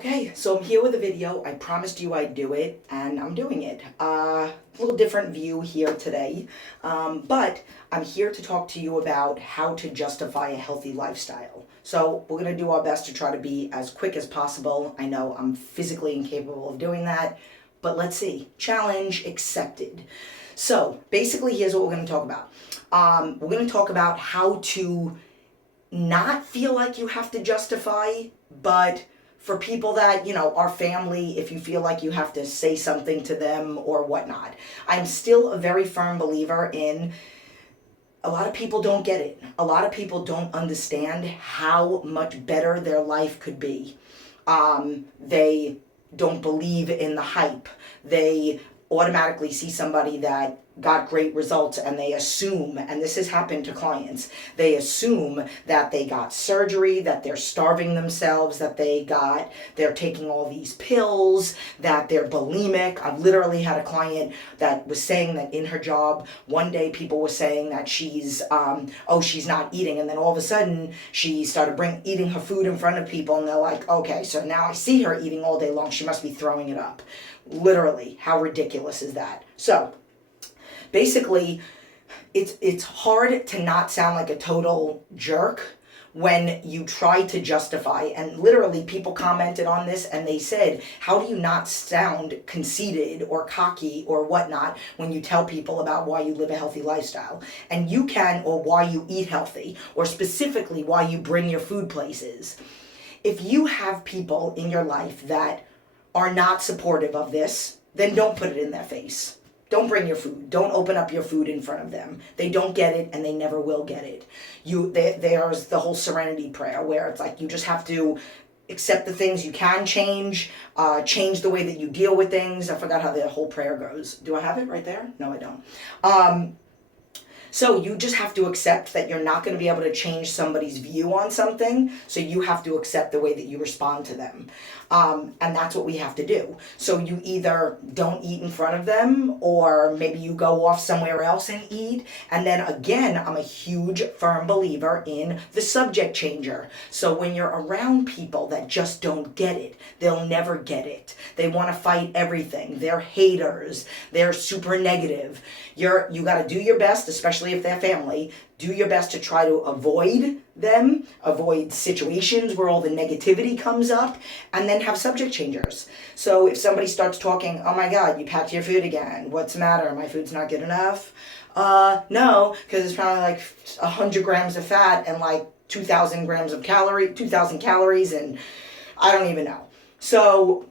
Okay, so I'm here with a video. I promised you I'd do it, and I'm doing it. A little different view here today, but I'm here to talk to you about how to justify a healthy lifestyle. So we're going to do our best to try to be as quick as possible. I know I'm physically incapable of doing that, but let's see. Challenge accepted. So basically, here's what we're going to talk about. We're going to talk about how to not feel like you have to justify, but for people that, are family, if you feel like you have to say something to them or whatnot. I'm still a very firm believer in a lot of people don't get it. A lot of people don't understand how much better their life could be. They don't believe in the hype. They automatically see somebody that got great results and they assume, and this has happened to clients, they assume that they got surgery, that they're starving themselves, that they're taking all these pills, that they're bulimic. I've literally had a client that was saying that in her job, one day people were saying that she's not eating, and then all of a sudden she started eating her food in front of people, and they're like, okay, so now I see her eating all day long, she must be throwing it up. Literally, how ridiculous is that? So, basically, it's hard to not sound like a total jerk when you try to justify, and literally people commented on this and they said, how do you not sound conceited or cocky or whatnot when you tell people about why you live a healthy lifestyle? And you can, or why you eat healthy, or specifically why you bring your food places. If you have people in your life that are not supportive of this, then don't put it in their face. Don't bring your food. Don't open up your food in front of them. They don't get it and they never will get it. There's the whole serenity prayer where it's like you just have to accept the things you can change, change the way that you deal with things. I forgot how the whole prayer goes. Do I have it right there? No, I don't. So you just have to accept that you're not going to be able to change somebody's view on something, so you have to accept the way that you respond to them. And that's what we have to do. So you either don't eat in front of them, or maybe you go off somewhere else and eat. And then again, I'm a huge firm believer in the subject changer. So when you're around people that just don't get it, they'll never get it. They want to fight everything. They're haters. They're super negative. You got to do your best, especially if they're family, do your best to try to avoid them, avoid situations where all the negativity comes up, and then have subject changers. So if somebody starts talking, oh my God, you packed your food again. What's the matter? My food's not good enough? No, because it's probably like 100 grams of fat and like 2,000 calories, and I don't even know. So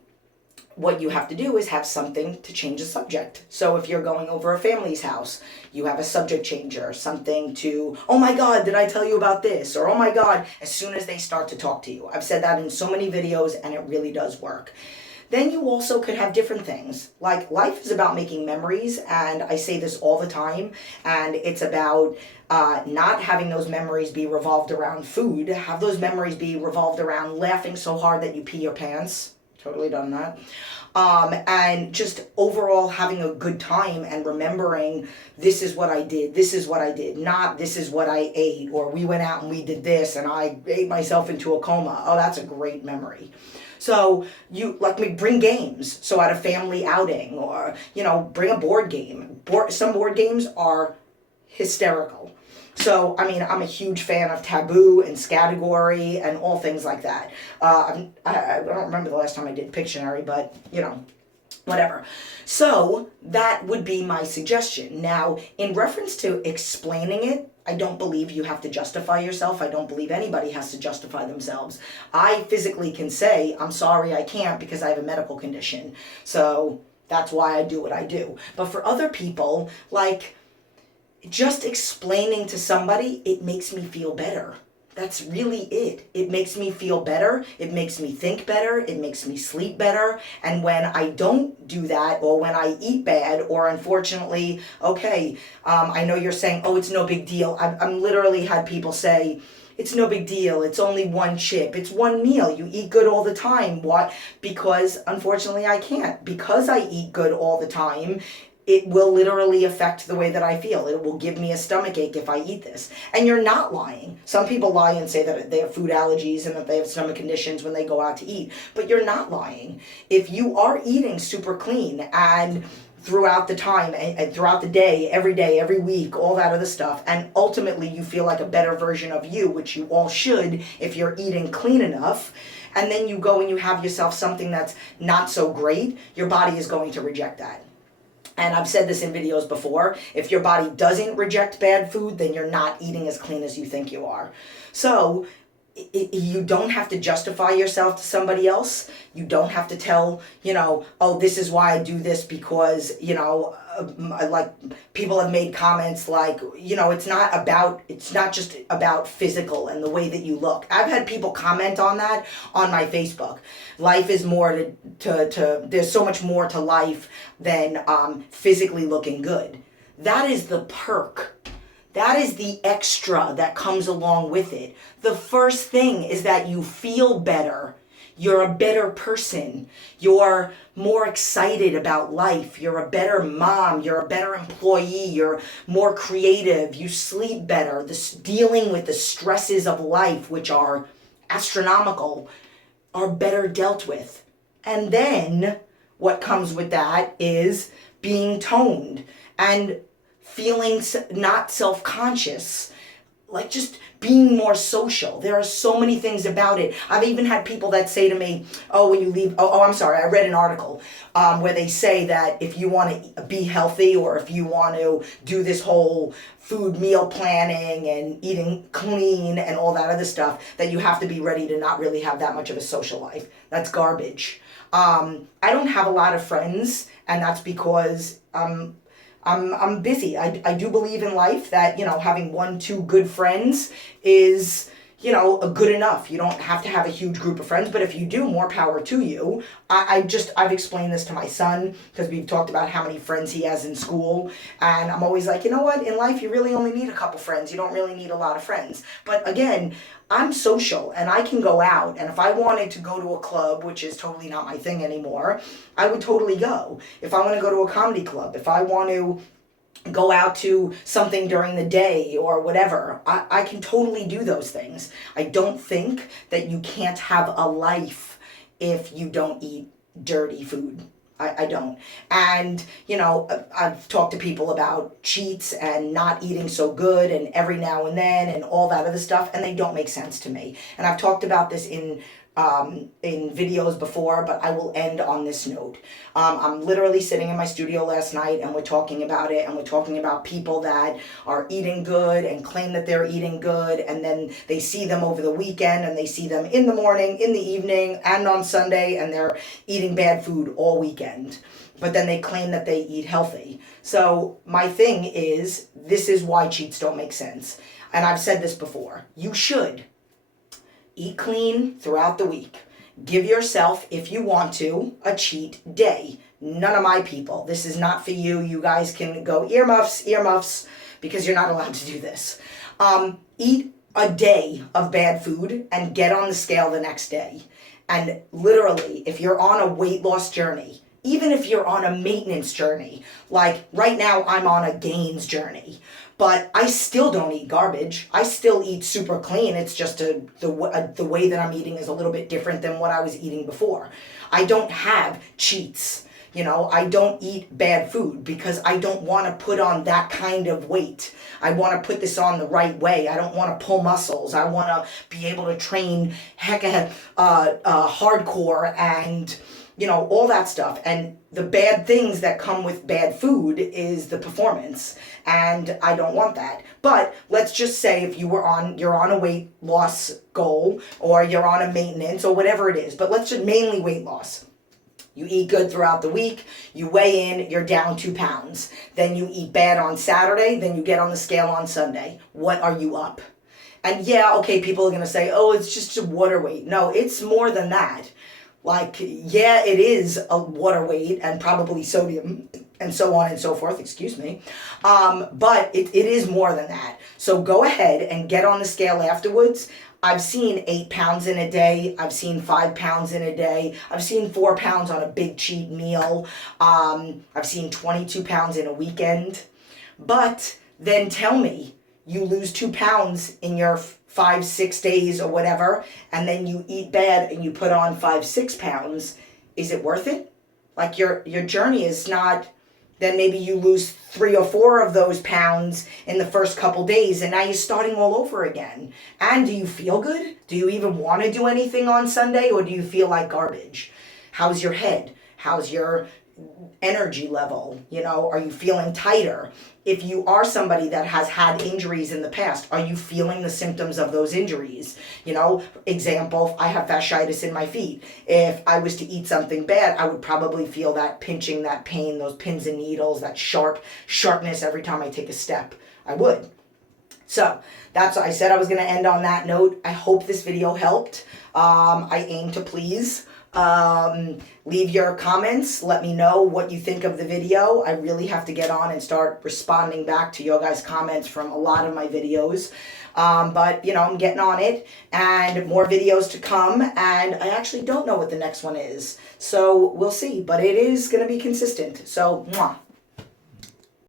what you have to do is have something to change the subject. So if you're going over a family's house, you have a subject changer, something to, oh my God, did I tell you about this? Or, oh my God, as soon as they start to talk to you. I've said that in so many videos and it really does work. Then you also could have different things. Like, life is about making memories, and I say this all the time, and it's about not having those memories be revolved around food. Have those memories be revolved around laughing so hard that you pee your pants. Totally done that. And just overall having a good time and remembering this is what I did, not this is what I ate, or we went out and we did this and I ate myself into a coma. Oh, that's a great memory. So bring games. So at a family outing, or, bring a board game. Some board games are hysterical. So, I'm a huge fan of Taboo and Scattergory and all things like that. I don't remember the last time I did Pictionary, but, whatever. So, that would be my suggestion. Now, in reference to explaining it, I don't believe you have to justify yourself. I don't believe anybody has to justify themselves. I physically can say, I'm sorry, I can't because I have a medical condition. So, that's why I do what I do. But for other people, just explaining to somebody, it makes me feel better. That's really it. It makes me feel better. It makes me think better. It makes me sleep better. And when I don't do that, or when I eat bad, or unfortunately, I know you're saying, oh, it's no big deal. I've literally had people say, it's no big deal. It's only one chip. It's one meal. You eat good all the time. What? Because unfortunately I can't. Because I eat good all the time, it will literally affect the way that I feel. It will give me a stomach ache if I eat this. And you're not lying. Some people lie and say that they have food allergies and that they have stomach conditions when they go out to eat, but you're not lying. If you are eating super clean and throughout the time and throughout the day, every week, all that other stuff, and ultimately you feel like a better version of you, which you all should if you're eating clean enough, and then you go and you have yourself something that's not so great, your body is going to reject that. And I've said this in videos before, if your body doesn't reject bad food, then you're not eating as clean as you think you are. So you don't have to justify yourself to somebody else. You don't have to tell, oh, this is why I do this because, like people have made comments like, it's not just about physical and the way that you look. I've had people comment on that on my Facebook. Life is more there's so much more to life than physically looking good. That is the perk. That is the extra that comes along with it. The first thing is that you feel better. You're a better person. You're more excited about life. You're a better mom. You're a better employee. You're more creative. You sleep better. Dealing with the stresses of life, which are astronomical, are better dealt with. And then what comes with that is being toned and feeling not self-conscious, like just being more social. There are so many things about it. I've even had people that say to me, oh, when you leave, I'm sorry, I read an article where they say that if you want to be healthy or if you want to do this whole food meal planning and eating clean and all that other stuff, that you have to be ready to not really have that much of a social life. That's garbage. I don't have a lot of friends, and that's because I'm busy. I do believe in life that, having 1-2 good friends is, a good enough. You don't have to have a huge group of friends, but if you do, more power to you. I've explained this to my son because we've talked about how many friends he has in school, and I'm always like, you know what, in life you really only need a couple friends. You don't really need a lot of friends. But again, I'm social and I can go out, and if I wanted to go to a club, which is totally not my thing anymore, I would totally go. If I want to go to a comedy club, if I want to go out to something during the day or whatever, I can totally do those things. I don't think that you can't have a life if you don't eat dirty food. I don't. And, I've talked to people about cheats and not eating so good and every now and then and all that other stuff, and they don't make sense to me. And I've talked about this in videos before, but I will end on this note. I'm literally sitting in my studio last night and we're talking about it, and we're talking about people that are eating good and claim that they're eating good, and then they see them over the weekend and they see them in the morning, in the evening, and on Sunday, and they're eating bad food all weekend. But then they claim that they eat healthy. So my thing is, this is why cheats don't make sense. And I've said this before. You should eat clean throughout the week. Give yourself, if you want to, a cheat day. None of my people. This is not for you. You guys can go earmuffs, because you're not allowed to do this. Eat a day of bad food and get on the scale the next day. And literally, if you're on a weight loss journey, even if you're on a maintenance journey, like right now I'm on a gains journey, but I still don't eat garbage. I still eat super clean. It's just the way that I'm eating is a little bit different than what I was eating before. I don't have cheats. I don't eat bad food because I don't want to put on that kind of weight. I want to put this on the right way. I don't want to pull muscles. I want to be able to train hardcore and all that stuff. And the bad things that come with bad food is the performance, and I don't want that. But let's just say if you're on a weight loss goal, or you're on a maintenance, or whatever it is, but let's just mainly weight loss. You eat good throughout the week, you weigh in, you're down 2 pounds. Then you eat bad on Saturday, then you get on the scale on Sunday. What are you up? And yeah, okay, people are going to say, oh, it's just a water weight. No, it's more than that. Like, yeah, it is a water weight and probably sodium and so on and so forth, excuse me. But it is more than that. So go ahead and get on the scale afterwards. I've seen 8 pounds in a day. I've seen 5 pounds in a day. I've seen 4 pounds on a big cheat meal. I've seen 22 pounds in a weekend. But then tell me, you lose 2 pounds in your 5, 6 days or whatever, and then you eat bad and you put on 5, 6 pounds. Is it worth it? Like your journey is not. Then maybe you lose 3 or 4 of those pounds in the first couple days, and now you're starting all over again. And do you feel good? Do you even want to do anything on Sunday, or do you feel like garbage? How's your head? How's your energy level? Are you feeling tighter? If you are somebody that has had injuries in the past, are you feeling the symptoms of those injuries? Example, I have fasciitis in my feet. If I was to eat something bad, I would probably feel that pinching, that pain, those pins and needles, that sharpness every time I take a step. I would. So I said I was going to end on that note. I hope this video helped. I aim to please. Leave your comments. Let me know what you think of the video. I really have to get on and start responding back to your guys' comments from a lot of my videos. But I'm getting on it, and more videos to come, and I actually don't know what the next one is. So we'll see, but it is going to be consistent. So, mwah.